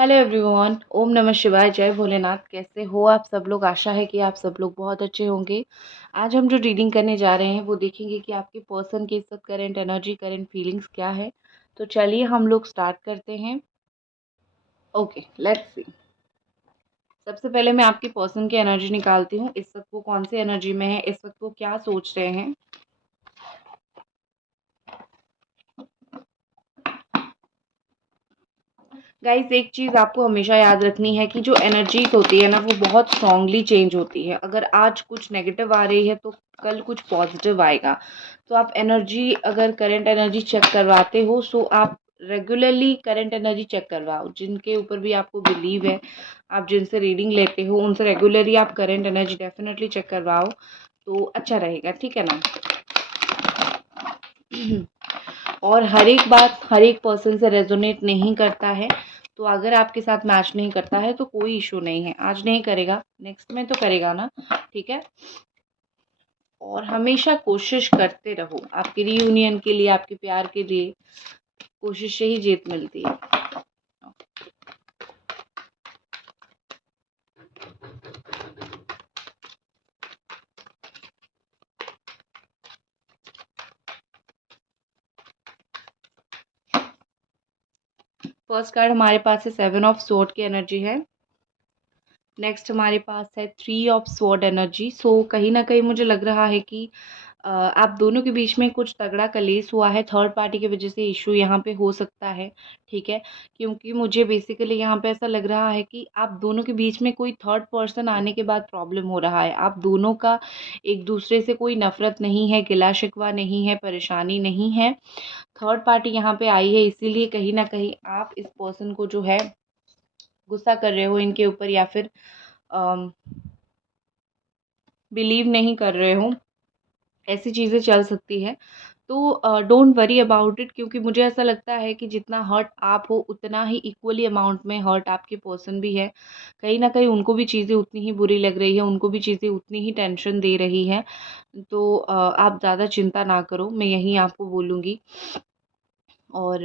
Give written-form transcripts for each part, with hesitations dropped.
Hello everyone, ओम नमः शिवाय, जय भोलेनाथ। कैसे हो आप सब लोग? आशा है कि आप सब लोग बहुत अच्छे होंगे। आज हम जो रीडिंग करने जा रहे हैं वो देखेंगे कि आपके पर्सन की इस वक्त करंट एनर्जी, करंट फीलिंग्स क्या है। तो चलिए हम लोग स्टार्ट करते हैं। Okay, let's see. सबसे पहले मैं आपकी पर्सन की एनर्जी निकालती हूँ। इस वक्त वो कौन सी एनर्जी में है, इस वक्त वो क्या सोच रहे हैं। गाइस, एक चीज़ आपको हमेशा याद रखनी है कि जो एनर्जीज होती है ना वो बहुत स्ट्रांगली चेंज होती है। अगर आज कुछ नेगेटिव आ रही है तो कल कुछ पॉजिटिव आएगा। तो आप एनर्जी, अगर करंट एनर्जी चेक करवाते हो सो आप रेगुलरली करंट एनर्जी चेक करवाओ। जिनके ऊपर भी आपको बिलीव है, आप जिनसे रीडिंग लेते हो उनसे रेगुलरली आप करंट एनर्जी डेफिनेटली चेक करवाओ तो अच्छा रहेगा, ठीक है ना। और हर एक बात हर एक पर्सन से रेजोनेट नहीं करता है। तो अगर आपके साथ मैच नहीं करता है तो कोई इशू नहीं है, आज नहीं करेगा नेक्स्ट में तो करेगा ना, ठीक है। और हमेशा कोशिश करते रहो, आपके रीयूनियन के लिए, आपके प्यार के लिए कोशिश से ही जीत मिलती है। फर्स्ट कार्ड हमारे पास है 7 ऑफ स्वॉर्ड की एनर्जी है। नेक्स्ट हमारे पास है 3 ऑफ स्वॉर्ड एनर्जी। सो कहीं ना कहीं मुझे लग रहा है कि आप दोनों के बीच में कुछ तगड़ा कलेश हुआ है। थर्ड पार्टी की वजह से इशू यहाँ पे हो सकता है, ठीक है। क्योंकि मुझे बेसिकली यहाँ पे ऐसा लग रहा है कि आप दोनों के बीच में कोई थर्ड पर्सन आने के बाद प्रॉब्लम हो रहा है। आप दोनों का एक दूसरे से कोई नफरत नहीं है, गिला शिकवा नहीं है, परेशानी नहीं है। थर्ड पार्टी यहाँ पे आई है, इसीलिए कहीं ना कहीं आप इस पर्सन को जो है गुस्सा कर रहे हो इनके ऊपर, या फिर बिलीव नहीं कर रहे हो। ऐसी चीज़ें चल सकती है। तो डोंट वरी अबाउट इट, क्योंकि मुझे ऐसा लगता है कि जितना हर्ट आप हो उतना ही इक्वली अमाउंट में हर्ट आपके पर्सन भी है। कहीं ना कहीं उनको भी चीज़ें उतनी ही बुरी लग रही है, उनको भी चीज़ें उतनी ही टेंशन दे रही है। तो आप ज़्यादा चिंता ना करो, मैं यही आपको बोलूँगी। और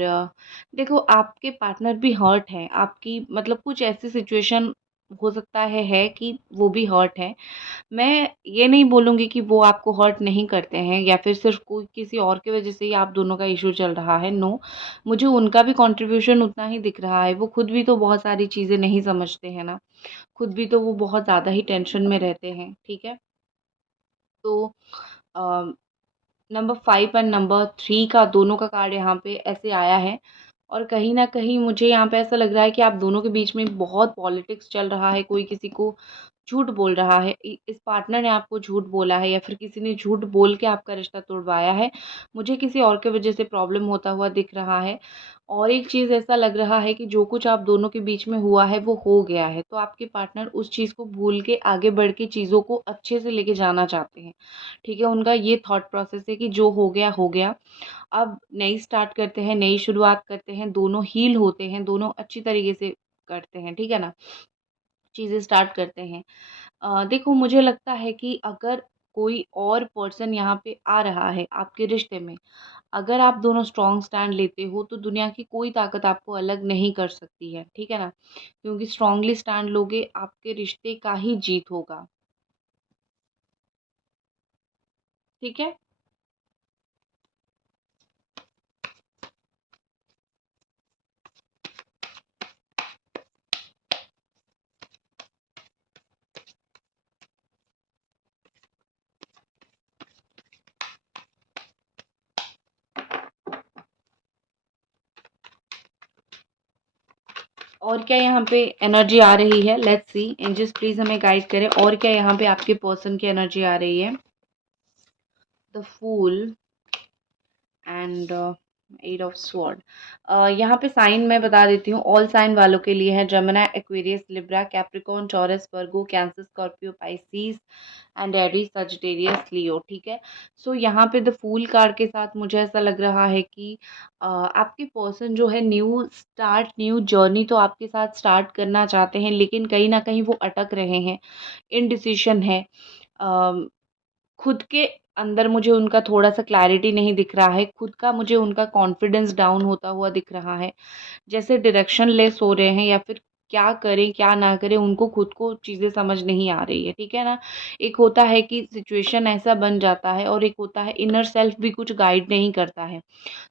देखो, आपके पार्टनर भी हर्ट हैं, आपकी मतलब कुछ ऐसी सिचुएशन हो सकता है कि वो भी हर्ट है। मैं ये नहीं बोलूँगी कि वो आपको हर्ट नहीं करते हैं या फिर सिर्फ कोई किसी और की वजह से ही आप दोनों का इशू चल रहा है। नो, मुझे उनका भी कंट्रीब्यूशन उतना ही दिख रहा है। वो खुद भी तो बहुत सारी चीज़ें नहीं समझते हैं ना, खुद भी तो वो बहुत ज़्यादा ही टेंशन में रहते हैं, ठीक है। तो नंबर 5 एंड नंबर 3 का दोनों का कार्ड यहाँ पे ऐसे आया है। और कहीं न कहीं मुझे यहाँ पे ऐसा लग रहा है कि आप दोनों के बीच में बहुत पॉलिटिक्स चल रहा है। कोई किसी को झूठ बोल रहा है। इ इस पार्टनर ने आपको झूठ बोला है या फिर किसी ने झूठ बोल के आपका रिश्ता तुड़वाया है। मुझे किसी और की वजह से प्रॉब्लम होता हुआ दिख रहा है। और एक चीज़ ऐसा लग रहा है कि जो कुछ आप दोनों के बीच में हुआ है वो हो गया है। तो आपके पार्टनर उस चीज़ को भूल के आगे बढ़ के चीज़ों को अच्छे से लेके जाना चाहते हैं, ठीक है। उनका ये थॉट प्रोसेस है कि जो हो गया हो गया, अब नई स्टार्ट करते हैं, नई शुरुआत करते हैं, दोनों हील होते हैं, दोनों अच्छी तरीके से करते हैं, ठीक है ना, चीज़ें स्टार्ट करते हैं। देखो, मुझे लगता है कि अगर कोई और पर्सन यहाँ पे आ रहा है आपके रिश्ते में, अगर आप दोनों स्ट्रॉन्ग स्टैंड लेते हो तो दुनिया की कोई ताकत आपको अलग नहीं कर सकती है, ठीक है ना। क्योंकि स्ट्रांगली स्टैंड लोगे, आपके रिश्ते का ही जीत होगा, ठीक है। और क्या यहाँ पे एनर्जी आ रही है, लेट्स सी। एंजल्स प्लीज हमें गाइड करें, और क्या यहाँ पे आपके पर्सन की एनर्जी आ रही है। The fool and 8 of sword. यहाँ पे साइन मैं बता देती हूँ, ऑल साइन वालों के लिए है। Gemini, Aquarius, Libra, Capricorn, Taurus, Virgo, Cancer, Scorpio, Pisces and Aries, Sagittarius, Leo, ठीक है। सो यहाँ पे द फूल कार्ड के साथ मुझे ऐसा लग रहा है कि आपके पर्सन जो है न्यू स्टार्ट, न्यू जर्नी तो आपके साथ स्टार्ट करना चाहते हैं, लेकिन कहीं ना कहीं वो अटक रहे हैं, इनडिसीशन है। खुद के अंदर मुझे उनका थोड़ा-सा क्लैरिटी नहीं दिख रहा है, खुद का मुझे उनका कॉन्फिडेंस डाउन होता हुआ दिख रहा है। जैसे डायरेक्शनलेस हो रहे हैं या फिर क्या करें, क्या ना करें, उनको खुद को चीज़ें समझ नहीं आ रही है, ठीक है ना? एक होता है कि सिचुएशन ऐसा बन जाता है और एक होता है इनर सेल्फ भी कुछ गाइड नहीं करता है।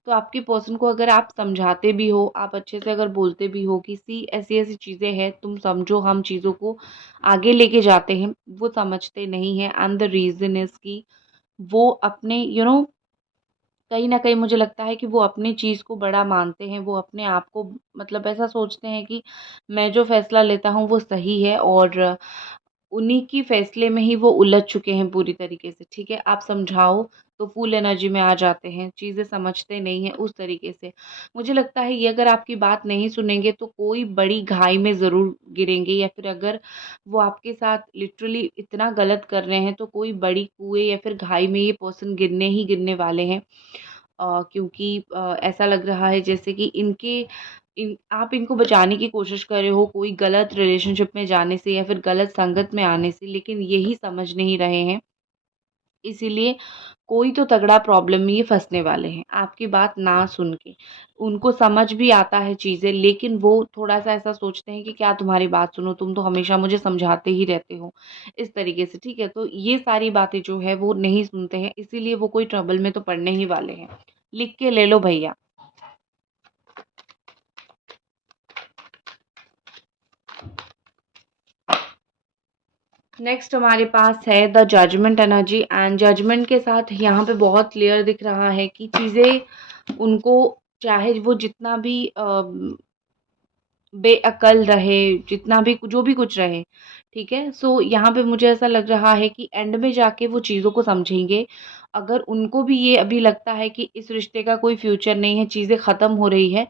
तो आपके पर्सन को अगर आप समझाते भी हो, आप अच्छे से अगर बोलते भी हो कि सी ऐसी-ऐसी चीज़ें हैं, तुम समझो, हम चीज़ों को आगे लेके जाते हैं, वो समझते नहीं हैं एंड द रीज़न इज़ कि वो अपने कहीं न कहीं मुझे लगता है कि वो अपनी चीज़ को बड़ा मानते हैं, वो अपने आप को मतलब ऐसा सोचते हैं कि मैं जो फ़ैसला लेता हूँ वो सही है और उन्हीं की फ़ैसले में ही वो उलझ चुके हैं पूरी तरीके से, ठीक है? आप समझाओ तो फुल एनर्जी में आ जाते हैं, चीज़ें समझते नहीं हैं उस तरीके से। मुझे लगता है ये अगर आपकी बात नहीं सुनेंगे तो कोई बड़ी घाई में ज़रूर गिरेंगे या फिर अगर वो आपके साथ लिटरली इतना गलत कर रहे हैं तो कोई बड़ी कुएँ या फिर घाई में ये पर्सन गिरने ही गिरने वाले हैं। क्योंकि ऐसा लग रहा है जैसे कि आप इनको बचाने की कोशिश कर रहे हो कोई गलत रिलेशनशिप में जाने से या फिर गलत संगत में आने से, लेकिन यही समझ नहीं रहे हैं। इसीलिए कोई तो तगड़ा प्रॉब्लम में ये फँसने वाले हैं, आपकी बात ना सुन के। उनको समझ भी आता है चीज़ें, लेकिन वो थोड़ा-सा ऐसा सोचते हैं कि क्या तुम्हारी बात सुनूँ, तुम तो हमेशा मुझे समझाते ही रहते हो, इस तरीके से, ठीक है? तो ये सारी बातें जो है वो नहीं सुनते हैं, इसीलिए वो कोई ट्रबल में तो पड़ने ही वाले हैं। लिख के ले लो भैया। नेक्स्ट हमारे पास है the judgement energy and judgement के साथ यहाँ पे बहुत क्लियर दिख रहा है कि चीज़ें उनको चाहे वो जितना भी बेअक्ल रहे, जितना भी जो भी कुछ रहे, ठीक है? सो यहाँ पे मुझे ऐसा लग रहा है कि एंड में जाके वो चीज़ों को समझेंगे। अगर उनको भी ये अभी लगता है कि इस रिश्ते का कोई फ्यूचर नहीं है, चीज़ें ख़त्म हो रही है,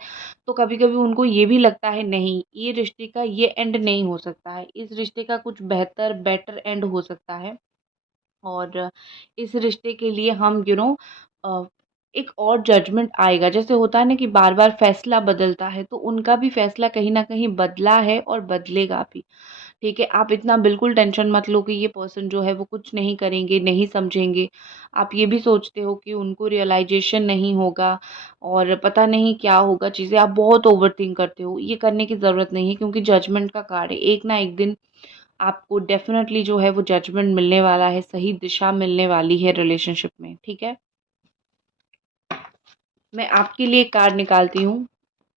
तो कभी-कभी उनको ये भी लगता है नहीं, ये रिश्ते का ये एंड नहीं हो सकता है। इस रिश्ते का कुछ बेटर एंड हो सकता है। और इस रिश्ते के लिए हम अ, एक और जजमेंट आएगा। जैसे होता है ना कि बार-बार फैसला बदलता है, तो उनका भी फैसला कहीं न कहीं बदला है और बदलेगा भी। ठीक है? आप इतना बिल्कुल टेंशन मत लो कि ये पर्सन जो है वो कुछ नहीं करेंगे, नहीं समझेंगे। आप ये भी सोचते हो कि उनको रियलाइज़ेशन नहीं होगा और पता नहीं क्या होगा चीज़ें, आप बहुत ओवरथिंक करते हो। ये करने की ज़रूरत नहीं है क्योंकि जजमेंट का कार्ड है। एक ना एक दिन आपको डेफ़िनेटली जो है वो जजमेंट मिलने वाला है, सही दिशा मिलने वाली है रिलेशनशिप में, ठीक है? मैं आपके लिए कार्ड निकालती हूँ।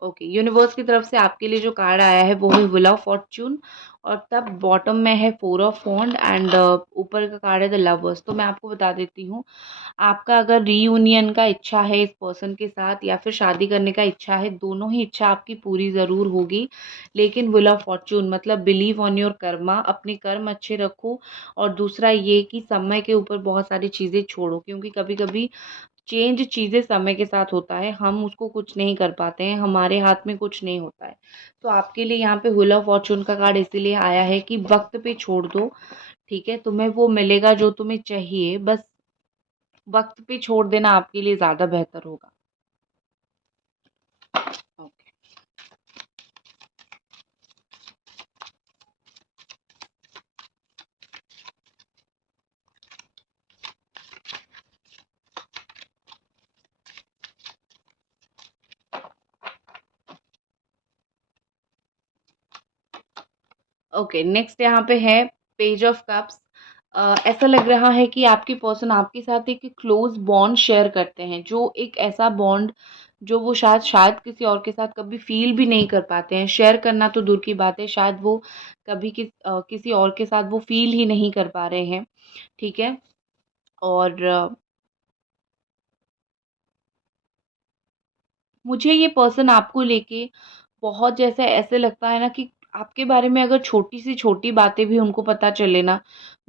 ओके, यूनिवर्स की तरफ से आपके लिए जो कार्ड आया है वो है व्हील ऑफ फॉर्च्यून और तब बॉटम में है फोर ऑफ वॉन्ड एंड ऊपर का कार्ड है द लवर्स। तो मैं आपको बता देती हूँ, आपका अगर रीयूनियन का इच्छा है इस पर्सन के साथ या फिर शादी करने का इच्छा है, दोनों ही इच्छा आपकी पूरी ज़रूर होगी। लेकिन व्हील ऑफ फॉर्च्यून मतलब बिलीव ऑन योर कर्मा, अपने कर्म अच्छे रखो और दूसरा ये कि समय के ऊपर बहुत सारी चीज़ें छोड़ो क्योंकि कभी-कभी चेंज चीज़ें समय के साथ होता है, हम उसको कुछ नहीं कर पाते हैं, हमारे हाथ में कुछ नहीं होता है। तो आपके लिए यहाँ पे व्हील ऑफ फॉर्च्यून का कार्ड इसीलिए आया है कि वक़्त पे छोड़ दो, ठीक है? तुम्हें वो मिलेगा जो तुम्हें चाहिए, बस वक़्त पे छोड़ देना आपके लिए ज़्यादा बेहतर होगा। ओके। ओके, नेक्स्ट यहाँ पे है पेज ऑफ कप्स। ऐसा लग रहा है कि आपके पर्सन आपके साथ एक क्लोज़ बॉन्ड शेयर करते हैं, जो एक ऐसा बॉन्ड जो वो शायद शायद किसी और के साथ कभी फ़ील भी नहीं कर पाते हैं। शेयर करना तो दूर की बात है, शायद वो कभी किसी और के साथ वो फ़ील ही नहीं कर पा रहे हैं, ठीक है? और मुझे ये पर्सन आपको लेके बहुत जैसे ऐसे लगता है ना कि आपके बारे में अगर छोटी से छोटी बातें भी उनको पता चले ना,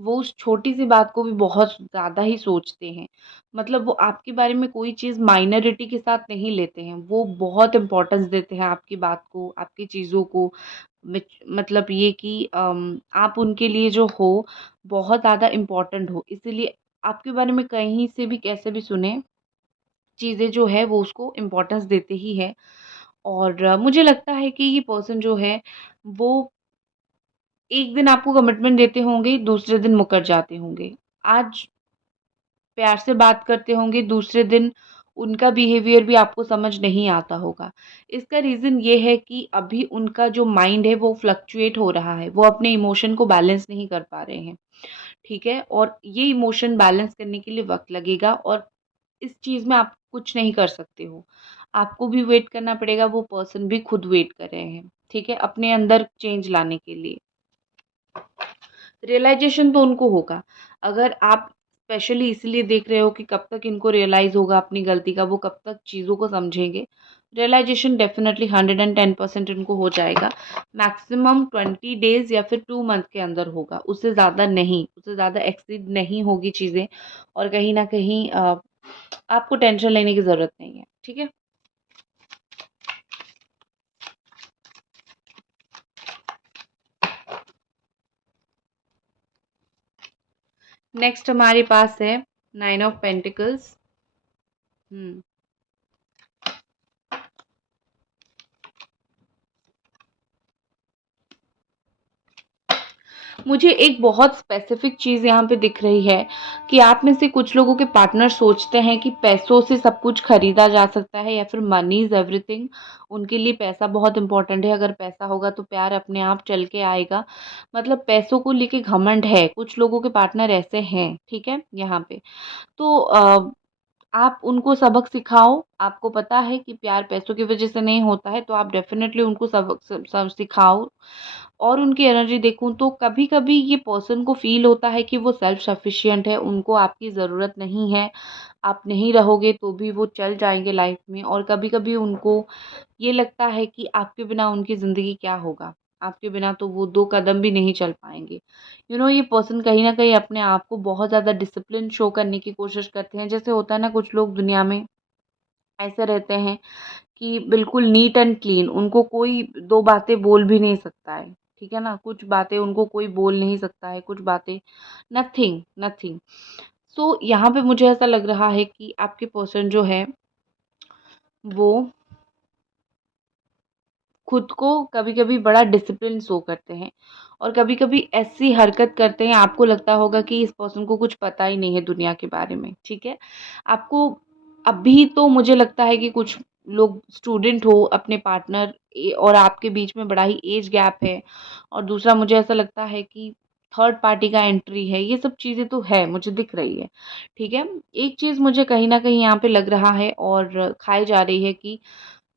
वो उस छोटी सी बात को भी बहुत ज़्यादा ही सोचते हैं। मतलब वो आपके बारे में कोई चीज़ माइनॉरिटी के साथ नहीं लेते हैं, वो बहुत इम्पोर्टेंस देते हैं आपकी बात को, आपकी चीज़ों को। मतलब ये कि आप उनके लिए जो हो, बहुत ज़्यादा इम्पोर्टेंट हो, इसीलिए आपके बारे में कहीं से भी कैसे भी सुने, चीज़ें जो है वो उसको इम्पोर्टेंस देते ही हैं। और मुझे लगता है कि ये पर्सन जो है वो एक दिन आपको कमिटमेंट देते होंगे, दूसरे दिन मुकर जाते होंगे। आज प्यार से बात करते होंगे, दूसरे दिन उनका बिहेवियर भी आपको समझ नहीं आता होगा। इसका रीज़न ये है कि अभी उनका जो माइंड है वो फ्लक्चुएट हो रहा है, वो अपने इमोशन को बैलेंस नहीं कर पा रहे हैं, ठीक है? और ये इमोशन बैलेंस करने के लिए वक़्त लगेगा और इस चीज़ में आप कुछ नहीं कर सकते हो। आपको भी वेट करना पड़ेगा, वो पर्सन भी खुद वेट कर रहे हैं, ठीक है? अपने अंदर चेंज लाने के लिए। रियलाइज़ेशन तो उनको होगा। अगर आप स्पेशली इसलिए देख रहे हो कि कब तक इनको रियलाइज़ होगा अपनी गलती का, वो कब तक चीज़ों को समझेंगे। रियलाइज़ेशन डेफ़िनिटली 110% इनको हो जाएगा। मैक्सिमम 20 डेज़ या फिर 2 मंथ के अंदर होगा, उससे ज़्यादा नहीं, उससे ज़्यादा एक्सीड नहीं होगी चीज़ें और कहीं न कहीं आपको टेंशन लेने की ज़रूरत नहीं है, ठीक है? नेक्स्ट हमारे पास है 9 ऑफ पेंटिकल्स। हुँ। मुझे एक बहुत स्पेसिफिक चीज़ यहाँ पे दिख रही है कि आप में से कुछ लोगों के पार्टनर सोचते हैं कि पैसों से सब कुछ खरीदा जा सकता है या फिर मनी इज़ एवरीथिंग। उनके लिए पैसा बहुत इम्पोर्टेंट है, अगर पैसा होगा तो प्यार अपने आप चल के आएगा। मतलब पैसों को लेके घमंड है, कुछ लोगों के पार्टनर ऐसे हैं, ठीक है? यहाँ पे। तो आप उनको सबक सिखाओ, आपको पता है कि प्यार पैसों की वज़ह से नहीं होता है, तो आप डेफ़िनेटली उनको सबक सब सिखाओ और उनकी एनर्जी देखूँ तो कभी-कभी ये पर्सन को फ़ील होता है कि वो सेल्फ सफिशिएंट है, उनको आपकी ज़रूरत नहीं है, आप नहीं रहोगे तो भी वो चल जाएँगे लाइफ़ में और कभी-कभी उनको ये लगता है कि आपके बिना उनकी ज़िंदगी क्या होगा? आपके बिना तो वो 2 कदम भी नहीं चल पाएँगे। ये पर्सन कहीं न कहीं अपने आप को बहुत ज़्यादा डिसिप्लिन शो करने की कोशिश करते हैं। जैसे होता है ना कुछ लोग दुनिया में ऐसे रहते हैं कि बिल्कुल नीट एंड क्लीन, उनको कोई 2 बातें बोल भी नहीं सकता है, ठीक है ना? कुछ बातें उनको कोई बोल नहीं सकता है, कुछ बातें नथिंग, नथिंग। सो यहाँ पे मुझे ऐसा लग रहा है कि आपके पर्सन जो है, वो खुद को कभी-कभी बड़ा डिसिप्लिन शो करते हैं और कभी-कभी ऐसी हरकत करते हैं, आपको लगता होगा कि इस पर्सन को कुछ पता ही नहीं है दुनिया के बारे में, ठीक है? आपको अभी तो मुझे लगता है कि कुछ लोग स्टूडेंट हो, अपने पार्टनर और आपके बीच में बड़ा ही एज गैप है और दूसरा मुझे ऐसा लगता है कि थर्ड पार्टी का एंट्री है, ये सब चीज़ें तो है, मुझे दिख रही है, ठीक है? एक चीज़ मुझे कहीं न कहीं यहाँ पे लग रहा है और खाई जा रही है कि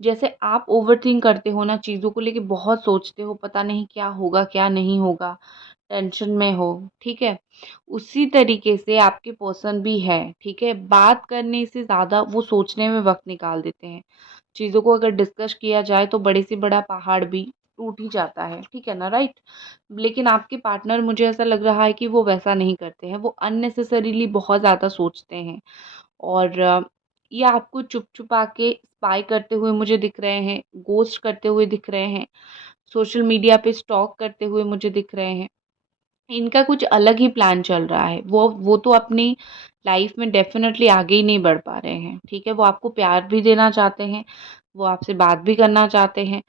जैसे आप ओवरथिंक करते हो ना, चीज़ों को लेके बहुत सोचते हो, पता नहीं क्या होगा, क्या नहीं होगा, टेंशन में हो, ठीक है? उसी तरीके से आपके पर्सन भी है, ठीक है? बात करने से ज़्यादा वो सोचने में वक़्त निकाल देते हैं। चीज़ों को अगर डिस्कस किया जाए तो बड़े से बड़ा पहाड़ भी टूट ही जाता है, ठीक है ना? राइट? लेकिन आपके पार्टनर मुझे ऐसा लग रहा है कि वो वैसा नहीं करते हैं, वो अननेसेसरीली बहुत ज़्यादा सोचते हैं। और ये आपको छुप-छुपा के स्पाई करते हुए मुझे दिख रहे हैं, घोस्ट करते हुए दिख रहे हैं, सोशल मीडिया पे स्टॉक करते हुए मुझे दिख रहे हैं। इनका कुछ अलग ही प्लान चल रहा है। वो तो अपनी लाइफ़ में डेफ़िनेटली आगे ही नहीं बढ़ पा रहे हैं, ठीक है? वो आपको प्यार भी देना चाहते हैं, वो आपसे बात भी करना चाहते हैं,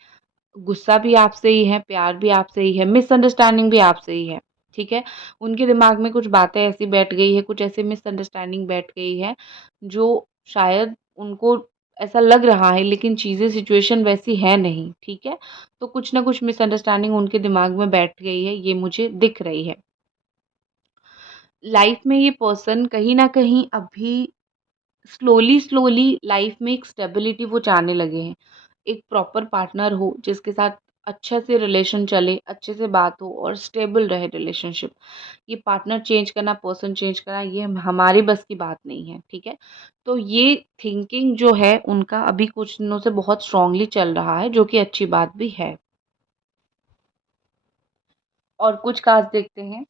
गुस्सा भी आपसे ही है, प्यार भी आपसे ही है, मिसअंडरस्टैंडिंग भी आपसे ही है, ठीक है? उनके दिमाग में कुछ बातें ऐसी बैठ गई है, कुछ ऐसी मिसअंडरस्टैंडिंग बैठ गई है, जो शायद उनको ऐसा लग रहा है लेकिन चीज़ें सिचुएशन वैसी है नहीं, ठीक है? तो कुछ ना कुछ मिसअंडरस्टैंडिंग उनके दिमाग में बैठ गई है, ये मुझे दिख रही है। लाइफ़ में ये पर्सन कहीं न कहीं अभी स्लोली लाइफ़ में एक स्टेबिलिटी वो चाहने लगे हैं। एक प्रॉपर पार्टनर हो जिसके साथ अच्छे से रिलेशन चले, अच्छे से बात हो और स्टेबल रहे रिलेशनशिप। ये पार्टनर चेंज करना, पर्सन चेंज करना ये हमारे बस की बात नहीं है, ठीक है? तो ये थिंकिंग जो है उनका अभी कुछ दिनों से बहुत स्ट्रॉन्गली चल रहा है जो कि अच्छी बात भी है। और कुछ कार्ड्स देखते हैं।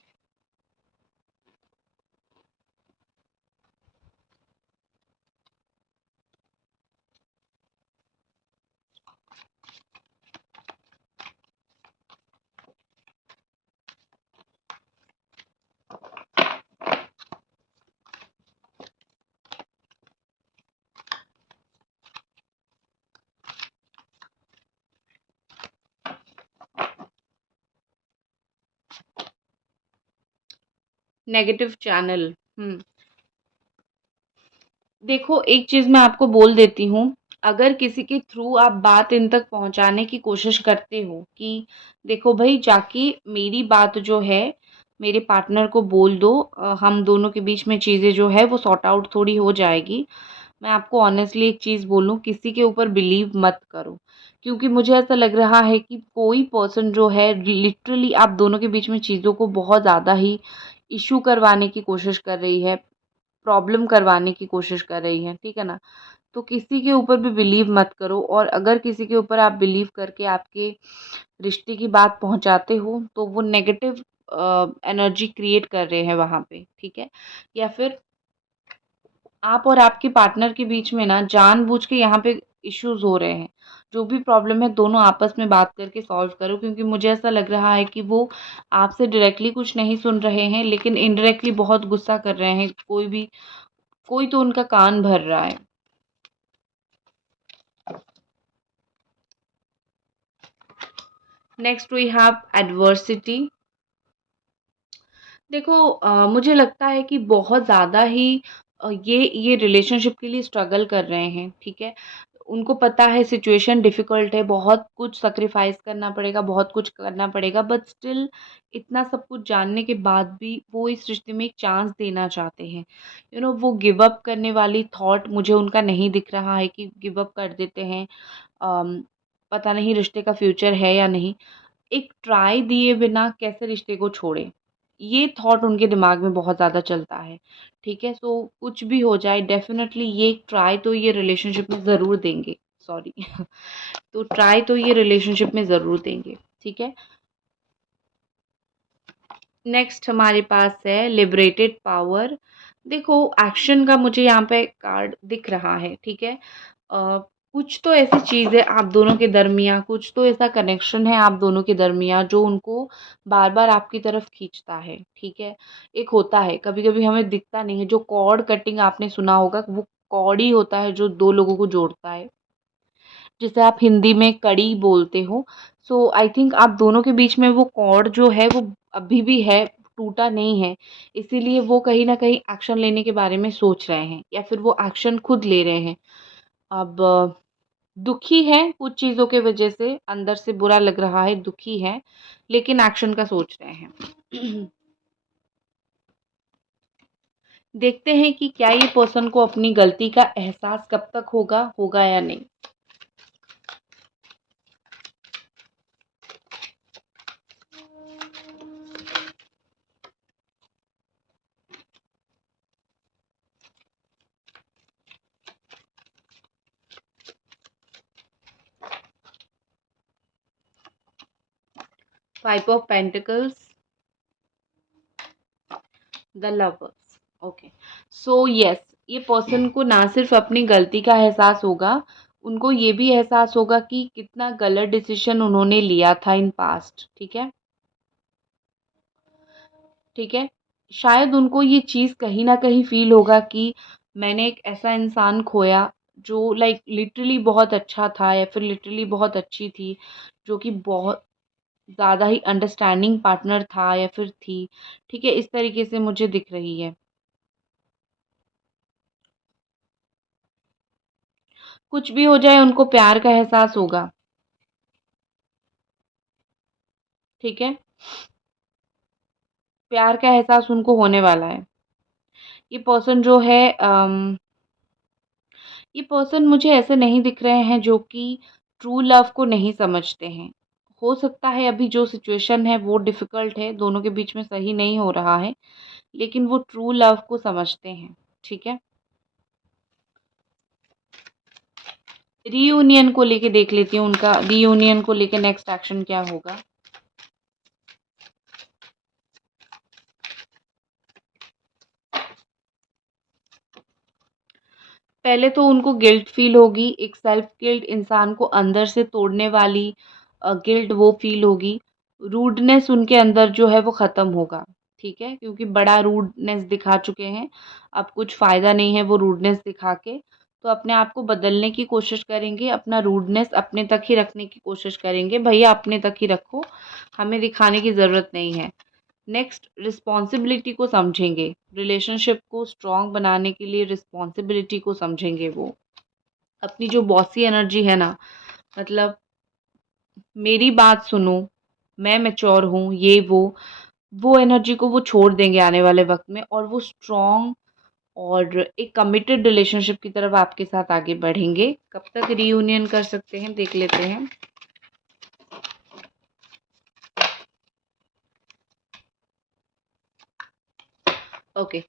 Negative channel. हुँ। देखो, एक चीज़ मैं आपको बोल देती हूँ, अगर किसी के थ्रू आप बात इन तक पहुँचाने की कोशिश करते हो कि देखो भई जाके मेरी बात जो है, मेरे पार्टनर को बोल दो, हम दोनों के बीच में चीज़ें जो है वो सॉर्ट आउट थोड़ी हो जाएगी। मैं आपको ऑनेस्टली एक चीज़ बोलूँ, किसी के ऊपर बिलीव मत करो। क्योंकि मुझे ऐसा लग रहा है कि कोई पर्सन जो है लिटरली आप दोनों के बीच में चीज़ों को बहुत ज़्यादा ही इश्यू करवाने की कोशिश कर रही है, प्रॉब्लम करवाने की कोशिश कर रही है, ठीक है ना? तो किसी के ऊपर भी बिलीव मत करो, और अगर किसी के ऊपर आप बिलीव करके आपके रिश्ते की बात पहुंचाते हो तो वो नेगेटिव एनर्जी क्रिएट कर रहे हैं वहाँ पे, ठीक है? या फिर आप और आपके पार्टनर के बीच में ना जानबूझ के यहाँ पे इश्यूज हो रहे हैं। जो भी प्रॉब्लम है दोनों आपस में बात करके सॉल्व करो, क्योंकि मुझे ऐसा लग रहा है कि वो आपसे डायरेक्टली कुछ नहीं सुन रहे हैं, लेकिन इनडायरेक्टली बहुत गुस्सा कर रहे हैं। कोई तो उनका कान भर रहा है। Next we have adversity. देखो, मुझे लगता है कि बहुत ज़्यादा ही ये रिलेशनशिप के लिए स्ट्रगल कर रहे हैं, ठीक है? उनको पता है सिचुएशन डिफ़िकल्ट है, बहुत कुछ सैक्रिफ़ाइस करना पड़ेगा, बहुत कुछ करना पड़ेगा, बट स्टिल इतना सब कुछ जानने के बाद भी वो इस रिश्ते में एक चांस देना चाहते हैं। वो गिव अप करने वाली थॉट मुझे उनका नहीं दिख रहा है कि गिव अप कर देते हैं। अम, पता नहीं रिश्ते का फ्यूचर है या नहीं। एक ट्राई दिए बिना कैसे रिश्ते को छोड़ें, ये थॉट उनके दिमाग में बहुत ज़्यादा चलता है, ठीक है? सो कुछ भी हो जाए डेफ़िनेटली ये एक ट्राई तो ये रिलेशनशिप में ज़रूर देंगे। सॉरी तो ट्राई तो ये रिलेशनशिप में ज़रूर देंगे, ठीक है? नेक्स्ट हमारे पास है लिबरेटेड पावर। देखो, एक्शन का मुझे यहाँ पे कार्ड दिख रहा है, ठीक है? कुछ तो ऐसी चीज़ है आप दोनों के दरमियाँ, कुछ तो ऐसा कनेक्शन है आप दोनों के दरमियाँ जो उनको बार-बार आपकी तरफ खींचता है, ठीक है? एक होता है, कभी-कभी हमें दिखता नहीं है, जो कॉर्ड कटिंग आपने सुना होगा, वो कॉर्ड ही होता है जो 2 लोगों को जोड़ता है, जिसे आप हिंदी में कड़ी बोलते हो। सो आई थिंक आप दोनों के बीच में वो कॉर्ड जो है वो अभी भी है, टूटा नहीं है। इसीलिए वो कहीं न कहीं एक्शन लेने के बारे में सोच रहे हैं, या फिर वो एक्शन खुद ले रहे हैं। अब दुखी है कुछ चीज़ों के वजह से, अंदर से बुरा लग रहा है, दुखी है, लेकिन एक्शन का सोच रहे हैं। देखते हैं कि क्या ये पर्सन को अपनी गलती का एहसास कब तक होगा या नहीं। Five of pentacles, the lovers. Okay, so yes, ये पर्सन को ना सिर्फ अपनी गलती का एहसास होगा, उनको ये भी एहसास होगा कि कितना गलत डिसीजन उन्होंने लिया था इन पास्ट, ठीक है? ठीक है? शायद उनको ये चीज़ कहीं न कहीं फ़ील होगा कि मैंने एक ऐसा इंसान खोया जो लाइक लिटरली बहुत अच्छा था, या फिर लिटरली बहुत अच्छी थी, जो कि बहुत ज़्यादा ही अंडरस्टैंडिंग पार्टनर था या फिर थी, ठीक है? इस तरीके से मुझे दिख रही है। कुछ भी हो जाए उनको प्यार का एहसास होगा, ठीक है? प्यार का एहसास उनको होने वाला है। ये पर्सन जो है ये पर्सन मुझे ऐसे नहीं दिख रहे हैं जो कि ट्रू लव को नहीं समझते हैं। हो सकता है अभी जो सिचुएशन है वो डिफ़िकल्ट है, दोनों के बीच में सही नहीं हो रहा है, लेकिन वो ट्रू लव को समझते हैं, ठीक है? रीयूनियन को लेके देख लेती हूँ, उनका रीयूनियन को लेके नेक्स्ट एक्शन क्या होगा? पहले तो उनको गिल्ट फ़ील होगी, एक सेल्फ गिल्ट इंसान को अंदर से तोड़ने वाली गिल्ट वो फ़ील होगी। रूडनेस उनके अंदर जो है वो ख़त्म होगा, ठीक है? क्योंकि बड़ा रूडनेस दिखा चुके हैं, अब कुछ फ़ायदा नहीं है वो रूडनेस दिखा के, तो अपने आप को बदलने की कोशिश करेंगे, अपना रूडनेस अपने तक ही रखने की कोशिश करेंगे। भैया अपने तक ही रखो, हमें दिखाने की ज़रूरत नहीं है। नेक्स्ट, रिस्पॉन्सिबिलिटी को समझेंगे, रिलेशनशिप को स्ट्रॉन्ग बनाने के लिए रिस्पॉन्सिबिलिटी को समझेंगे वो। अपनी जो बॉसी एनर्जी है ना, मतलब मेरी बात सुनो, मैं मैच्योर हूँ, ये वो एनर्जी को वो छोड़ देंगे आने वाले वक़्त में, और वो स्ट्रॉन्ग और एक कमिटेड रिलेशनशिप की तरफ आपके साथ आगे बढ़ेंगे। कब तक रियूनियन कर सकते हैं देख लेते हैं। ओके,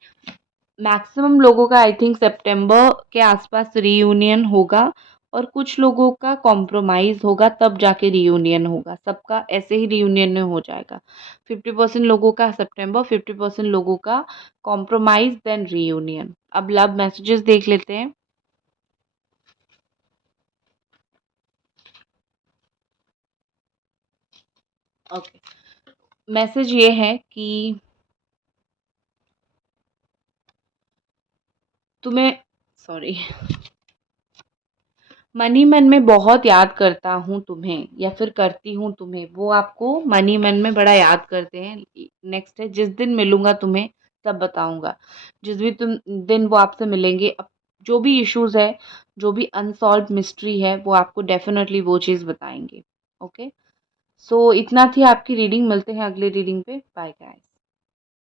मैक्सिमम लोगों का आई थिंक सितंबर के आसपास रियूनियन होगा, और कुछ लोगों का कॉम्प्रोमाइज़ होगा, तब जाके रियूनियन होगा। सबका ऐसे ही रियूनियन में हो जाएगा। 50% लोगों का सितंबर, 50% लोगों का कॉम्प्रोमाइज़ देन रियूनियन। अब लव मैसेजेस देख लेते हैं। ओके, मैसेज ये है कि तुम्हें, सॉरी, मन ही मन में बहुत याद करता हूँ तुम्हें, या फिर करती हूँ तुम्हें। वो आपको मन ही मन में बड़ा याद करते हैं। नेक्स्ट है, जिस दिन मिलूंगा तुम्हें तब बताऊंगा। जिस भी तुम दिन वो आपसे मिलेंगे, अब जो भी इश्यूज है, जो भी अनसॉल्व मिस्ट्री है, वो आपको डेफिनेटली वो चीज़ बताएंगे। ओके, सो इतना थी आपकी रीडिंग। मिलते हैं अगली रीडिंग पे। Bye guys.